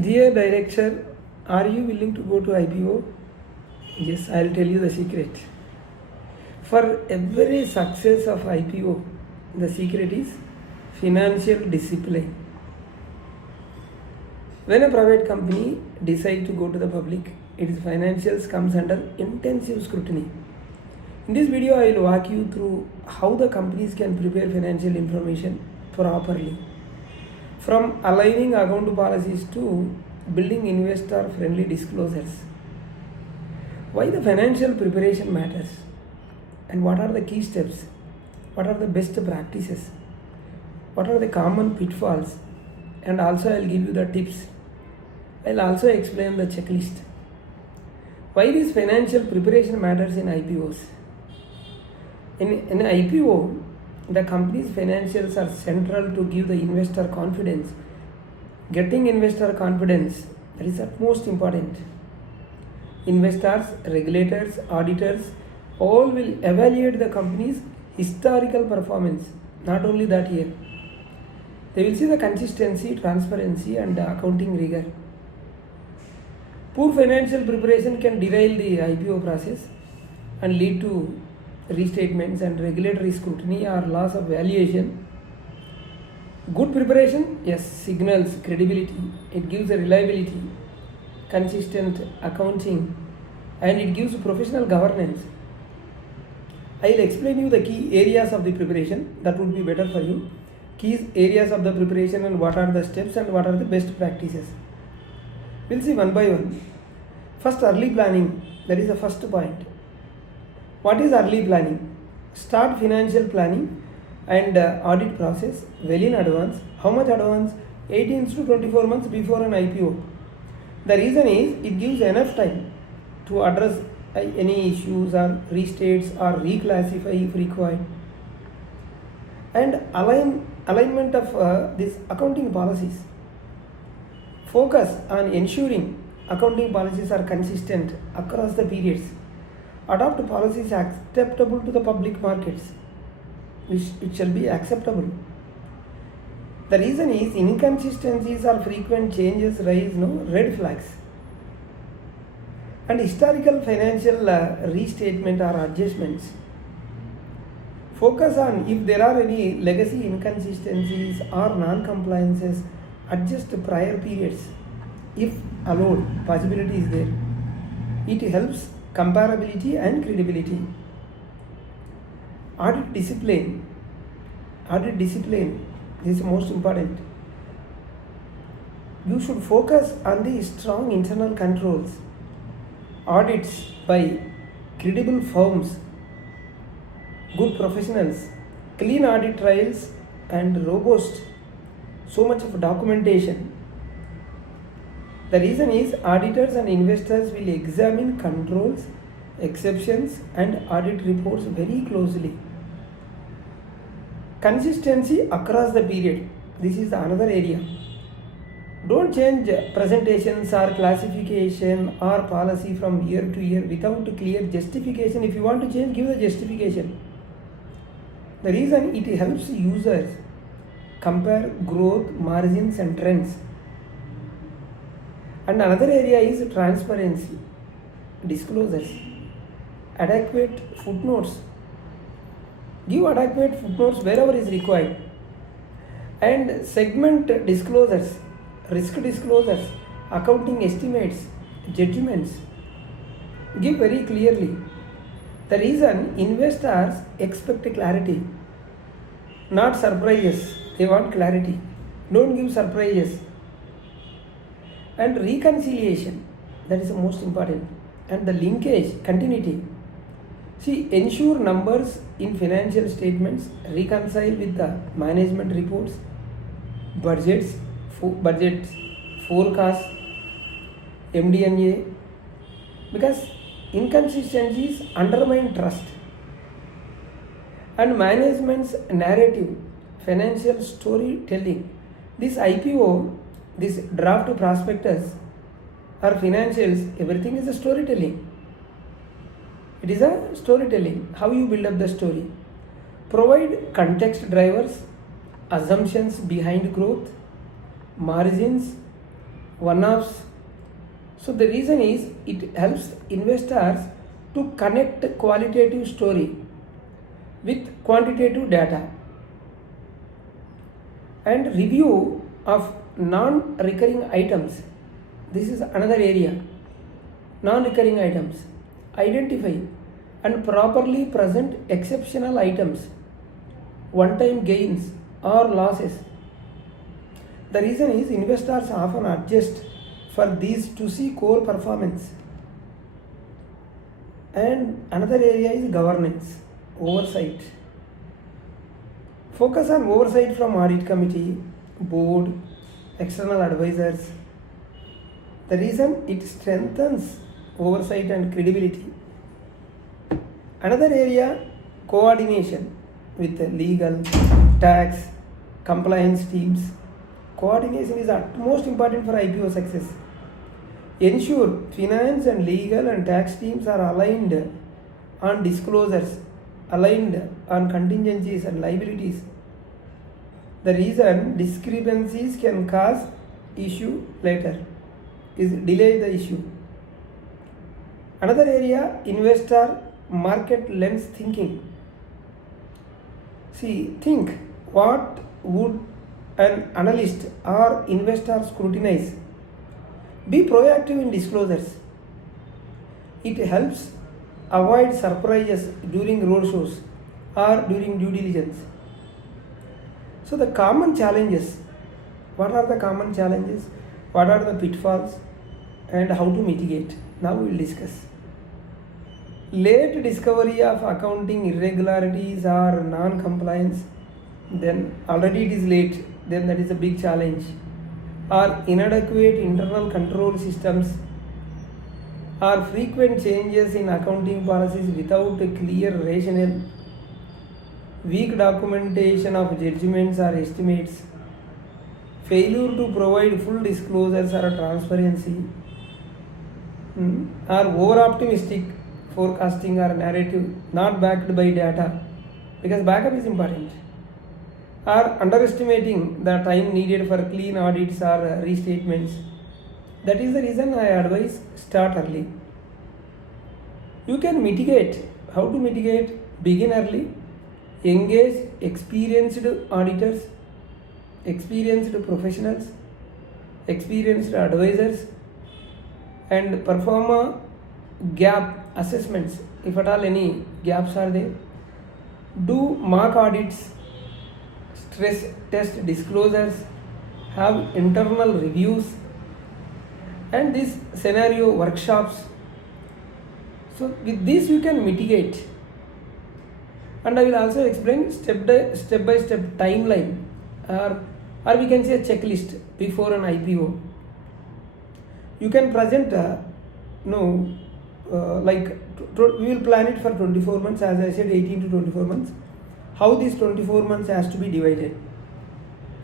Dear director, are you willing to go to IPO? Yes, I'll tell you the secret. For every success of IPO, the secret is financial discipline. When a private company decides to go to the public, its financials comes under intensive scrutiny. In this video, I will walk you through how the companies can prepare financial information properly. From aligning account policies to building investor-friendly disclosures. Why the financial preparation matters and what are the key steps? What are the best practices? What are the common pitfalls? And also I will give you the tips. I will also explain the checklist. Why this financial preparation matters in IPOs? In IPO, the company's financials are central to give the investor confidence. Getting investor confidence, that is at most important. Investors, regulators, auditors, all will evaluate the company's historical performance, not only that year. They will see the consistency, transparency and accounting rigor. Poor financial preparation can derail the IPO process and lead to restatements and regulatory scrutiny or loss of valuation. Good preparation, yes, signals credibility. It gives a reliability, consistent accounting, and it gives professional governance. I will explain you the key areas of the preparation. That would be better for you. Key areas of the preparation and what are the steps and what are the best practices. We'll see one by one. First, early planning. That is the first point. What is early planning? Start financial planning and audit process well in advance. How much advance? 18 to 24 months before an IPO. The reason is it gives enough time to address any issues or restates or reclassify if required. And alignment of these accounting policies. Focus on ensuring accounting policies are consistent across the periods. Adopt policies acceptable to the public markets. It shall be acceptable. The reason is inconsistencies or frequent changes raise red flags. And historical financial restatement or adjustments. Focus on if there are any legacy inconsistencies or non-compliances, adjust prior periods. If allowed, possibility is there. It helps comparability and credibility. Audit discipline. Audit discipline is most important. You should focus on the strong internal controls. Audits by credible firms, good professionals, clean audit trails and robust, so much of documentation. The reason is auditors and investors will examine controls, exceptions and audit reports very closely. Consistency across the period. This is another area. Don't change presentations or classification or policy from year to year without clear justification. If you want to change, give the justification. The reason it helps users compare growth, margins and trends. And another area is transparency, disclosures, adequate footnotes. Give adequate footnotes wherever is required. And segment disclosures, risk disclosures, accounting estimates, judgments. Give very clearly. The reason investors expect clarity, not surprises. They want clarity. Don't give surprises. And reconciliation, that is the most important. And the linkage, continuity. See, ensure numbers in financial statements reconcile with the management reports, budgets, forecasts, MD&A, because inconsistencies undermine trust. And management's narrative, financial storytelling. This IPO, this draft prospectus or financials, everything is a storytelling. It is a storytelling, how you build up the story. Provide context drivers, assumptions behind growth, margins, one-offs. So the reason is it helps investors to connect qualitative story with quantitative data. And review of non-recurring items. This is another area. Non-recurring items. Identify and properly present exceptional items, one-time gains or losses. The reason is investors often adjust for these to see core performance. And another area is governance, oversight. Focus on oversight from audit committee, board, external advisors. The reason it strengthens oversight and credibility. Another area, coordination with legal, tax, compliance teams. Coordination is utmost important for IPO success. Ensure finance and legal and tax teams are aligned on disclosures, aligned on contingencies and liabilities. The reason discrepancies can cause issue later is delay the issue. Another area, investor market lens thinking. See, think what would an analyst or investor scrutinize. Be proactive in disclosures. It helps avoid surprises during roadshows or during due diligence. So the common challenges. What are the common challenges? What are the pitfalls and how to mitigate? Now we will discuss. Late discovery of accounting irregularities or non-compliance, then already it is late, then that is a big challenge. Or inadequate internal control systems, or frequent changes in accounting policies without a clear rationale, weak documentation of judgments or estimates, failure to provide full disclosures or transparency, or over-optimistic forecasting or narrative not backed by data, because backup is important, or underestimating the time needed for clean audits or restatements. That is the reason I advise start early. You can mitigate. How to mitigate? Begin early. Engage experienced auditors, experienced professionals, experienced advisors, and perform a gap assessments if at all any gaps are there. Do mock audits, stress test disclosures, have internal reviews, and these scenario workshops. So with this you can mitigate. And I will also explain step by step timeline, or we can say a checklist before an IPO. You can present we will plan it for 24 months, as I said 18 to 24 months. How these 24 months has to be divided?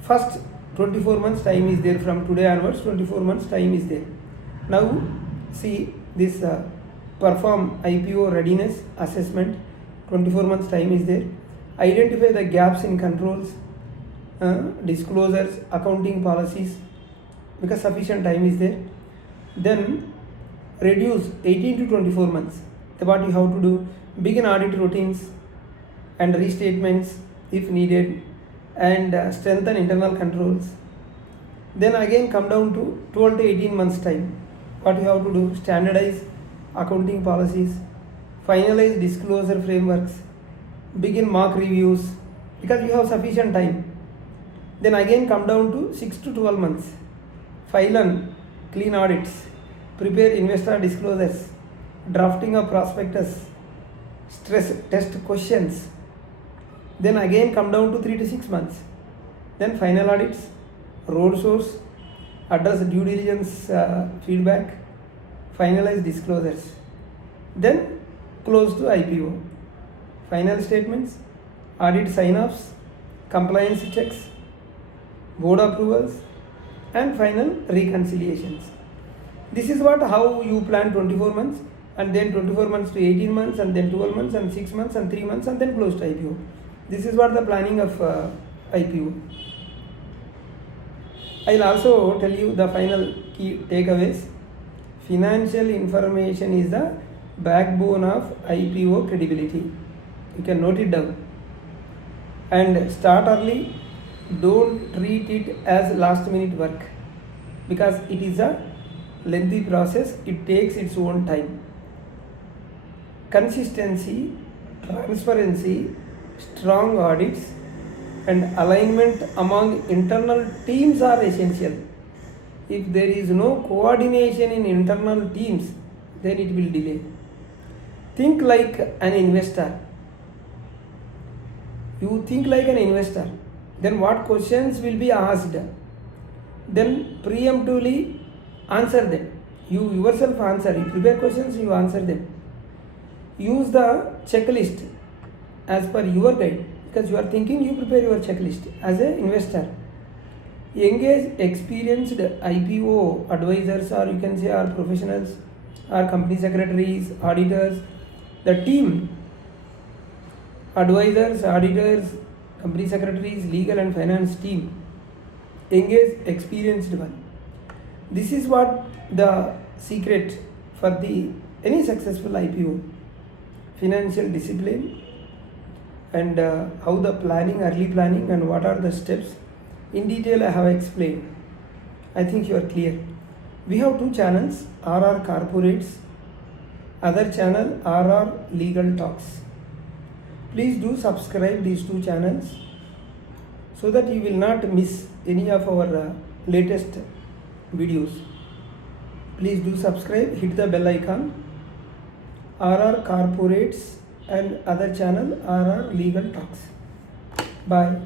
First 24 months time is there, from today onwards 24 months time is there. Now see this perform IPO readiness assessment, 24 months time is there. Identify the gaps in controls, disclosures, accounting policies, because sufficient time is there. Then reduce 18 to 24 months. What you have to do? Begin audit routines and restatements if needed, and strengthen internal controls. Then again come down to 12 to 18 months time. What you have to do? Standardize accounting policies, finalize disclosure frameworks, begin mock reviews, because you have sufficient time. Then again come down to 6 to 12 months. File on clean audits, prepare investor disclosures, drafting of prospectus, stress test questions. Then again come down to 3 to 6 months. Then final audits, road shows, address due diligence feedback, finalize disclosures. Then close to IPO. Final statements, audit sign-offs, compliance checks, board approvals, and final reconciliations. This is how you plan 24 months, and then 24 months to 18 months, and then 12 months, and 6 months, and 3 months, and then close to IPO. This is the planning of IPO. I will also tell you the final key takeaways. Financial information is the backbone of IPO credibility. You can note it down. And start early. Don't treat it as last minute work, because it is a lengthy process. It takes its own time. Consistency, transparency, strong audits, and alignment among internal teams are essential. If there is no coordination in internal teams, then it will delay. Think like an investor. You think like an investor, then what questions will be asked? Then preemptively answer them. You yourself answer. You prepare questions, you answer them. Use the checklist as per your guide, because you are thinking, you prepare your checklist as an investor. Engage experienced IPO advisors, or you can say our professionals, our company secretaries, auditors, the team, advisors, auditors, company secretaries, legal and finance team. Engage experienced one. This is what the secret for the any successful IPO. Financial discipline, and how the planning, early planning, and what are the steps in detail I have explained. I think you are clear. We have two channels, RR Corporates, other channel RR Legal Talks. Please do subscribe these two channels so that you will not miss any of our latest videos. Please do subscribe, hit the bell icon. RR Corporates and other channel RR Legal Talks. Bye.